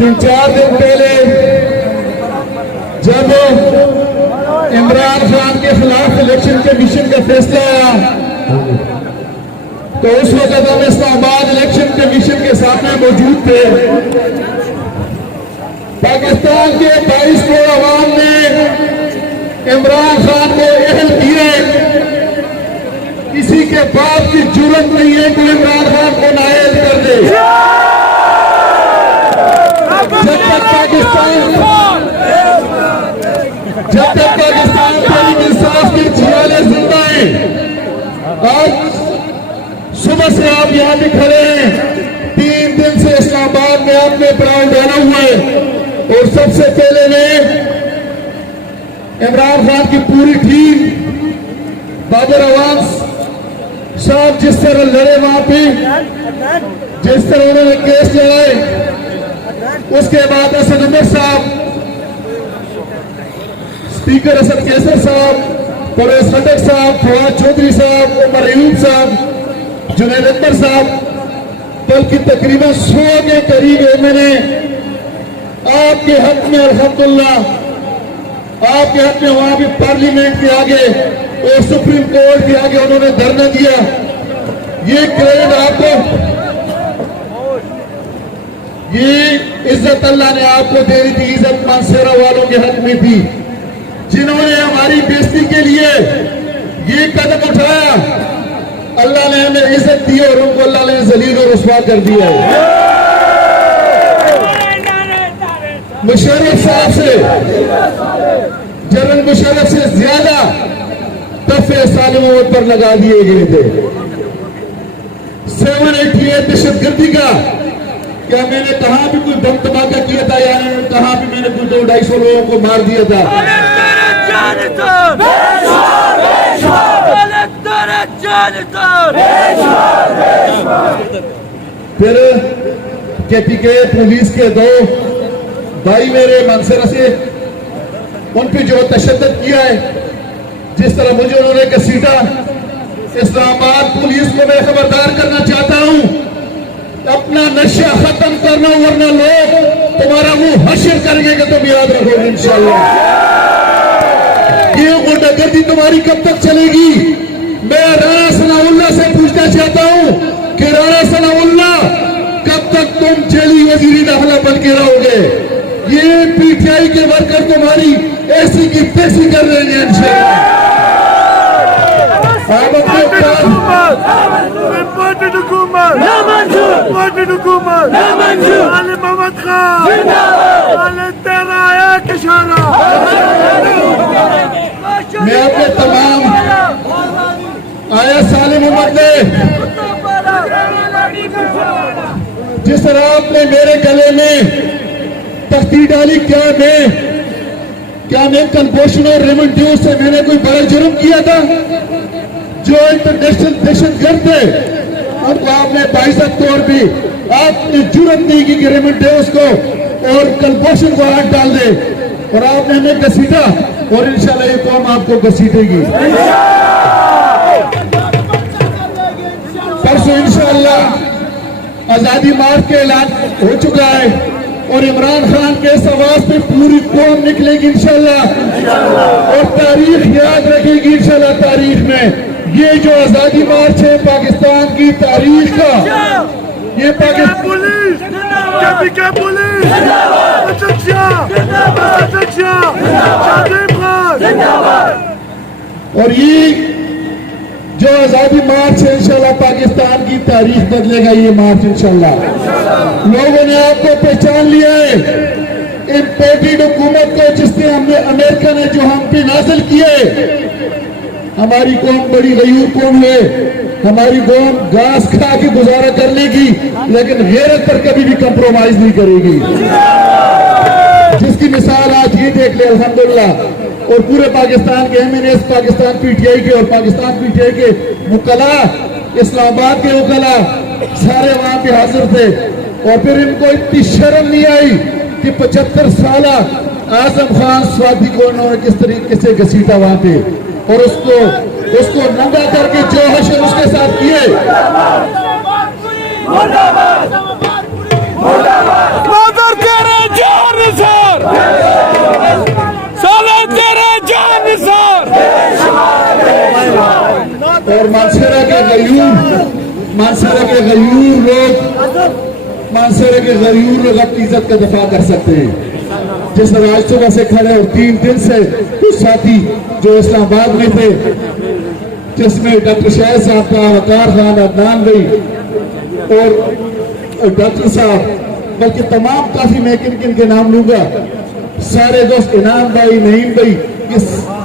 3-4 दिन पहले जब इमरान खान के खिलाफ इलेक्शन कमीशन का फैसला आया तो उस वक्त हम इस्लामाबाद इलेक्शन कमीशन के सामने मौजूद थे। पाकिस्तान के 22 करोड़ अवाम ने इमरान खान को अहल किए। किसी के बाप की जुर्रत नहीं है कि इमरान खान को नाअहल कर दे। जब तक पाकिस्तान तहरीक इंसाफ के जियाले जिंदा हैं। आज सुबह से आप यहाँ भी खड़े हैं। 3 दिन से इस्लामाबाद में आपने पड़ाव डाला हुआ है और सबसे पहले ने इमरान खान की पूरी टीम बाबर अवान साहब जिस तरह लड़े वहां पे, जिस तरह उन्होंने केस लड़ाए, उसके बाद असद उमर साहब, स्पीकर असद कैसर साहब, परवेज खटक साहब, फवाद चौधरी साहब, उमर अयूब साहब, जुनैद अकबर साहब, बल्कि तकरीबन 100 के करीब मैंने आपके हक में अल्हम्दुलिल्लाह आपके हक में वहां भी पार्लियामेंट के आगे और सुप्रीम कोर्ट के आगे उन्होंने धरना दिया। ये क्रेडिट आपको, ये इज्जत अल्लाह ने आपको दे दी थी। इज्जत मानसेरा वालों के हक में थी जिन्होंने हमारी बेइज्जती के लिए ये कदम उठाया। अल्लाह ने हमें इज्जत दी और उनको अल्लाह ने जलील और रुसवा कर दिया है। मुशर्रफ साहब से, जनरल मुशर्रफ से ज्यादा तफे सालिम पर लगा दिए गए थे। 788 दहशतगर्दी का क्या मैंने कहाँ भी कोई बम धमाका किया था या कहाँ भी मैंने कोई 200-250 लोगों को मार दिया था? फिर KPK पुलिस के 2 भाई मेरे मानसरा से, उन पे जो तशद्दुद किया है, जिस तरह मुझे उन्होंने घसीटा, इस्लामाबाद पुलिस को मैं खबरदार करना चाहता हूं, अपना नशा खत्म करना वरना लोग तुम्हारा मुंह हशर करेंगे कि तुम याद रखोगे इंशाअल्लाह। ये गुंडागर्दी तुम्हारी कब तक चलेगी? मैं राणा सनाउल्लाह से पूछना चाहता हूं कि राणा सनाउल्लाह कब तक तुम जेली वजीरी दाखिला बन के रहोगे? ये PTI के वर्कर तुम्हारी ऐसी की तैसी कर रहे हैं इंशाअल्लाह। आप अपने आले मोहम्मद खान आले तेरा एक इशारा। मैं अपने तमाम आया सालिम उम्मत ने, जिस तरह आपने मेरे गले में तख्ती डाली, क्या मैं कलपोषण और रेमंड ड्यूज से मैंने कोई बड़ा जुर्म किया था? जो इंटरनेशनल दहशतगर्द थे उनको आपने बाइज्जत तौर पे आपने जुर्म नहीं की कि रेमंड ड्यूज को और कलपोषण को हाथ डाल दे, और आपने हमें घसीटा और इंशाल्लाह ये कौम आपको घसीटेगी। परसों इंशाल्लाह आजादी मार्च का ऐलान हो चुका है और इमरान खान के आवाज पे पूरी कौम निकलेगी इंशाल्लाह और तारीख याद रखेगी इंशाल्लाह। तारीख में ये जो आजादी मार्च है पाकिस्तान की तारीख का, ये पाकिस्तान पुलिस और ये जो आजादी मार्च है इंशाल्लाह पाकिस्तान की तारीख बदलेगा। ये मार्च इंशाल्लाह लोगों ने आपको पहचान लिया है। इम्पोर्टेड हुकूमत को जिसने हमने अमेरिका ने जो हम पे नाजिल किए, हमारी कौम बड़ी गयूर कौम है। हमारी कौम घास खा के गुजारा कर लेगी लेकिन गैरत पर कभी भी कंप्रोमाइज नहीं करेगी, जिसकी मिसाल आज ये देख ले अल्हम्दुलिल्लाह। और पूरे पाकिस्तान के MNS, पाकिस्तान PTI के और पाकिस्तान PTI के मुकला, इस्लामाबाद के मुकला सारे वहां पे हाजिर थे। और फिर इनको इतनी शर्म नहीं आई कि 75 साल आजम खान स्वाति को उन्होंने किस तरीके से घसीटा वहां पे और उसको नंगा करके जो हशर उसके साथ किए। मदर मानसरा के गयूर लोग अपनी इज्जत का दफा कर सकते हैं। जिस तरह आज सुबह से खड़े और 3 दिन से कुछ साथी जो इस्लामाबाद में थे, जिसमें डॉक्टर शाहिद साहब का, वकार खान, अदनान भाई और डॉक्टर साहब, बल्कि तमाम काफी मैं किन किन के नाम लूंगा, सारे दोस्त, इनाम भाई, नईम भाई, इस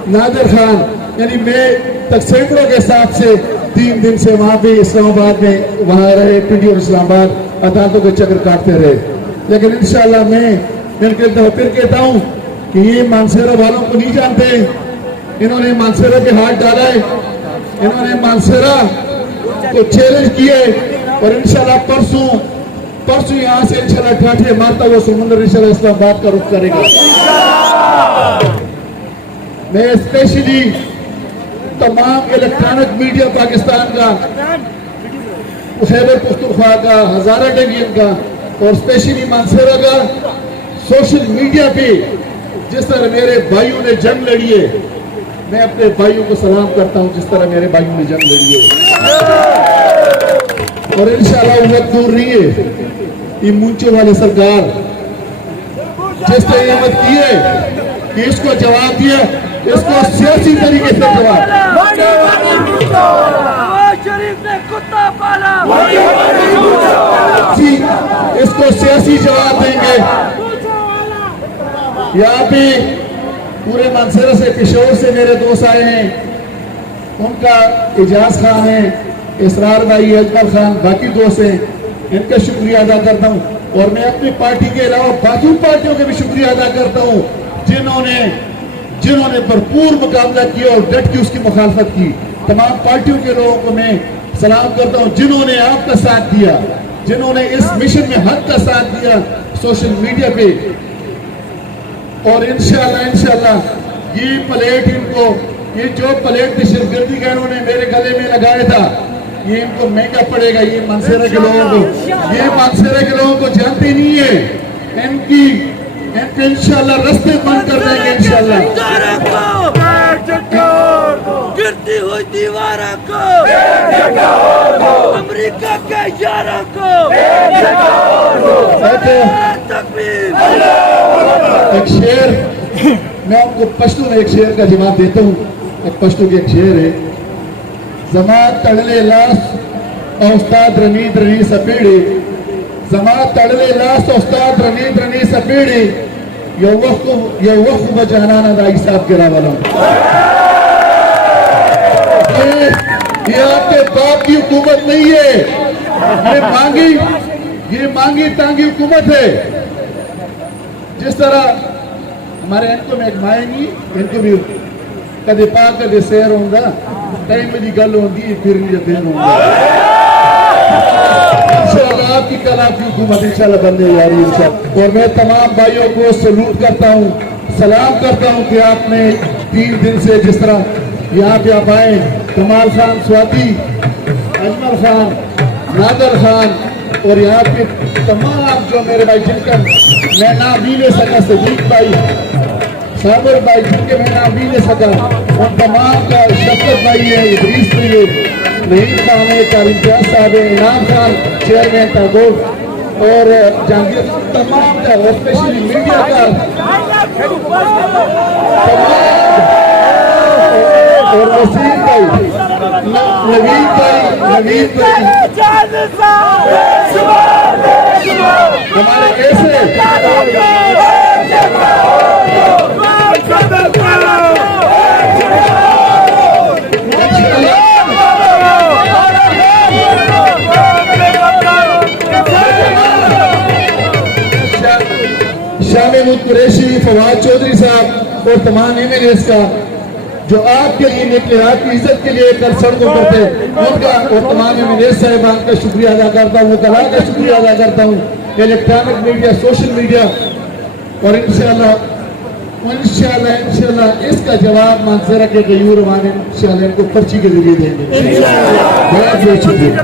नादिर खान, यानी मैं तक सैकड़ों के साथ से 3 दिन से वहां पे इस्लामाबाद में वहां रहे, पिंडी और इस्लामाबाद अदालतों के चक्कर काटते रहे। लेकिन इंशाल्लाह मैं फिर कहता हूं कि ये मानसेरा वालों को नहीं जानते, इन्होंने मानसेरा पे हाथ डाला है, इन्होंने मानसेरा को चैलेंज किए और इंशाल्लाह परसों यहाँ से इंशाल्लाह ठाठे मारता हुआ समुद्र इंशाल्लाह इस्लामाबाद का रुख करेगा। मैं स्पेशली तमाम इलेक्ट्रॉनिक मीडिया पाकिस्तान का, खैबर पख्तूनख्वा का, हजारा डिवीजन का और स्पेशली मानसेरा का सोशल मीडिया पे जिस तरह मेरे भाइयों ने जंग लड़ी है, मैं अपने भाइयों को सलाम करता हूं जिस तरह मेरे भाइयों ने जंग लड़ी है। और इंशाल्लाह वो वक्त दूर नहीं है, ये मुंचो वाले सरकार जिस तरह हिम्मत की है कि इसको जवाब दिया, इसको सियासी तरीके से जवाब, इसको सियासी जवाब देंगे। यहाँ पे पूरे मानसेरा से, पिशोर से मेरे दोस्त आए हैं, उनका इजाज खान है, इसरार भाई, अजमल खान, बाकी दोस्त हैं, इनका शुक्रिया अदा करता हूँ। और मैं अपनी पार्टी के अलावा बाकी पार्टियों का भी शुक्रिया अदा करता हूँ जिन्होंने भरपूर मुकाबला किया और डट की उसकी मुखालफत की। तमाम पार्टियों के लोगों को मैं सलाम करता हूँ जिन्होंने आपका साथ दिया, जिन्होंने इस मिशन में हक का साथ दिया सोशल मीडिया पे। और इंशाल्लाह ये प्लेट इनको, ये जो प्लेट दहशतगर्दी का इन्होंने मेरे गले में लगाया था, ये इनको महंगा पड़ेगा। ये मानसेरा के लोगों को, ये मानसेरा के लोगों को जानते नहीं है, इनके इंशाल्लाह रास्ते बंद कर देंगे इंशाल्लाह। गिरती हुई दीवारों को, अमेरिका के इशारों को, एक शेर मैं आपको पश्तो में एक शेर का जवाब देता हूँ। एक पश्तो के एक शेर है, जमात तड़ले लाश औस्ताद रनीद रनी सपेड़े, जमात तड़ले लाश औस्ताद रनीद रनी सपेड़े, यो वक्त बजाना दाई साहब के रावला। ये आपके बाप की हुकूमत नहीं है, ये मांगी तांगी हुकूमत है। जिस तरह हमारे इनको में एक माए नहीं, इनको भी कदे पा कदे सैर होगा, टाइम की गल होगी, फिर इंशाल्लाह आपकी कल आपकी हुकूमत इंशाल्लाह बनने जा रही है इंशाल्लाह। और मैं तमाम भाइयों को सलूट करता हूँ, सलाम करता हूँ कि आपने 3 दिन से जिस तरह यहाँ पे आप आए, कमाल खान स्वाति, अजमल खान, नादर खान और यहाँ पे तमाम जो मेरे भाई जिनका मैं नाम भी ले सका, सदीक भाई, साबर भाई जिनके मैं नाम भी ले सका, उन तमाम का शफकत भाई है, इदरीस भाई है, नईम खान है, कारिमजाज साहब है, इनाम खान चेयरमैन तागोर और जहांगीर, तमाम का और स्पेशली मीडिया का और वसीम भाई, नवीद भाई हमारे ऐसे शामिल कुरैशी, फवाद चौधरी साहब और तमाम एमएलएस का जो आपके लिए निकले, आपकी इज्जत के लिए कल सड़कों पर थे, उनका और तमाम एमएलएस साहिबान का शुक्रिया अदा करता हूँ, कला का शुक्रिया अदा करता हूँ, इलेक्ट्रॉनिक मीडिया, सोशल मीडिया। और इंशाल्लाह इसका जवाब मानसेरा के गयूर वाले इंशाल्लाह इनको पर्ची के जरिए देंगे। बहुत बहुत शुक्रिया।